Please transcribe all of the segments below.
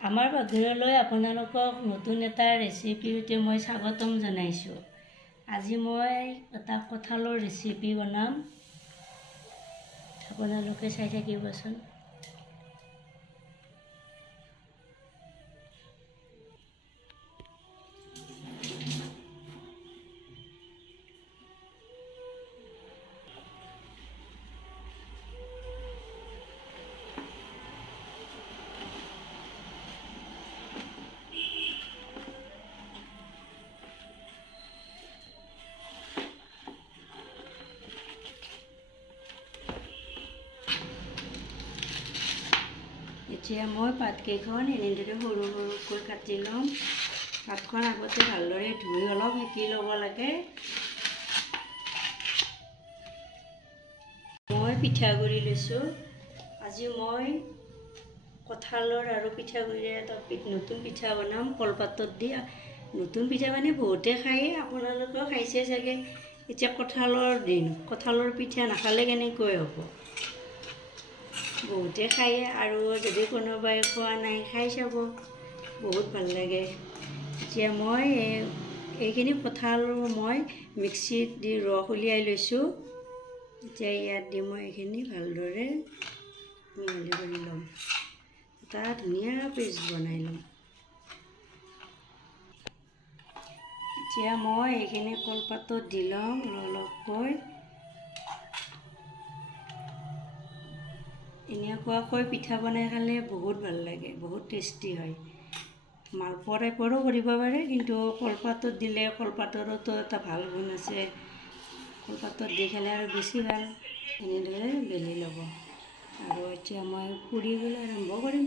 আমাৰ পাকঘৰলৈ আপোনালোকক নতুন এটা ৰেচিপিৰ সৈতে মই স্বাগতম জনাইছোঁ। আজি মই এটা কঁঠালৰ ৰেচিপি বনাম, আপোনালোকে চাই থাকিবচোন। এতিয়া মই পাতকেইখন এনেদৰে সৰু সৰুকৈ কাটি ল'ম। পাতখন আগতে ভালদৰে ধুই অলপ সেকি ল'ব লাগে। মই পিঠাগুড়ি লৈছোঁ। আজি মই কঁঠালৰ আৰু পিঠাগুড়িৰে এটা নতুন পিঠা বনাম কলপাতত দি। নতুন পিঠা মানে বহুতে খায়ে, আপোনালোকেও খাইছে চাগে। এতিয়া কঁঠালৰ দিন, কঁঠালৰ পিঠা নাখালে কেনেকৈ হ'ব? বহুতে খায়ে, আৰু যদি কোনোবাই খোৱা নাই খাই চাব, বহুত ভাল লাগে। এতিয়া মই এইখিনি কঁঠাল মই মিক্সিত দি ৰস উলিয়াই লৈছোঁ। এতিয়া ইয়াত দি মই এইখিনি ভালদৰে মিহলি কৰি ল'ম, এটা ধুনীয়া পেষ্ট বনাই ল'ম। এতিয়া মই এইখিনি কলপাতত দি ল'ম অলপকৈ। এনেকুৱাকৈ পিঠা বনাই খালে বহুত ভাল লাগে, বহুত টেষ্টি হয়। মালপোৱা টাইপৰো কৰিব পাৰে, কিন্তু কলপাতত দিলে কলপাতৰতো এটা ভাল গুণ আছে। কলপাতত দি খালে আৰু বেছি ভাল। এনেদৰে বেলি ল'ব, আৰু এতিয়া মই পুৰিবলৈ আৰম্ভ কৰিম।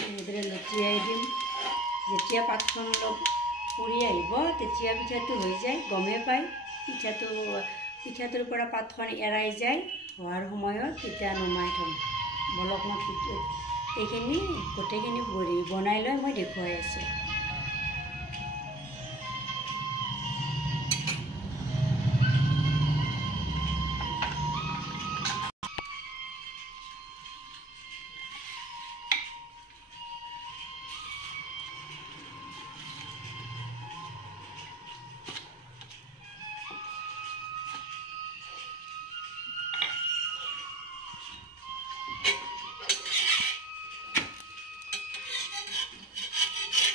এনেদৰে লুটিয়াই দিম। যেতিয়া পাতখন অলপ পুৰি আহিব তেতিয়া পিঠাটো হৈ যায়, গমেই পায়। পিঠাটোৰ পৰা পাতখন এৰাই যায়, হোৱাৰ সময়ত তেতিয়া নমাই থ'ম। বলক মই এইখিনি গোটেইখিনি বনাই লৈ মই দেখুৱাই আছোঁ।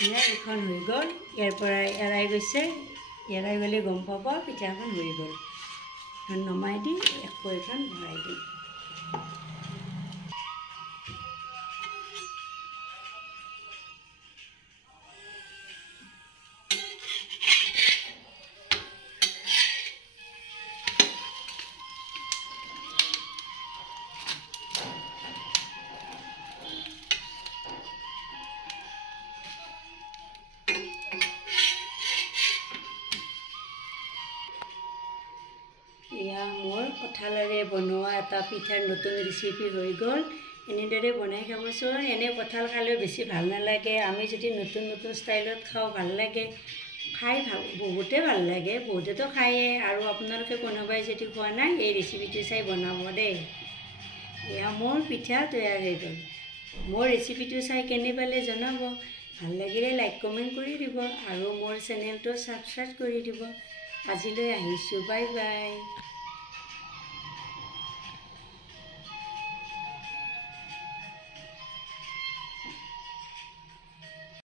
এতিয়া এইখন হৈ গ'ল, ইয়াৰ পৰা এৰাই গৈছে, এৰাই গ'লে গম পাব পিঠাখন হৈ গ'ল। এখন নমাই দি আকৌ এখন ভৰাই দিম। এয়া মোৰ কঁঠালেৰে বনোৱা এটা পিঠাৰ নতুন ৰেচিপি হৈ গ'ল। এনেদৰে বনাই খাবচোন। এনে কঁঠাল খালেও বেছি ভাল নালাগে, আমি যদি নতুন নতুন ষ্টাইলত খাওঁ ভাল লাগে। খাই বহুতে ভাল লাগে, বহুতেতো খায়ে। আৰু আপোনালোকে কোনোবাই যদি খোৱা নাই, এই ৰেচিপিটো চাই বনাব দেই। এয়া মোৰ পিঠা তৈয়াৰ হৈ গ'ল। মোৰ ৰেচিপিটো চাই কেনে পালে জনাব। ভাল লাগিলে লাইক কমেণ্ট কৰি দিব, আৰু মোৰ চেনেলটো ছাবস্ক্ৰাইব কৰি দিব। আজিলৈ আহিছোঁ, বাই বাই।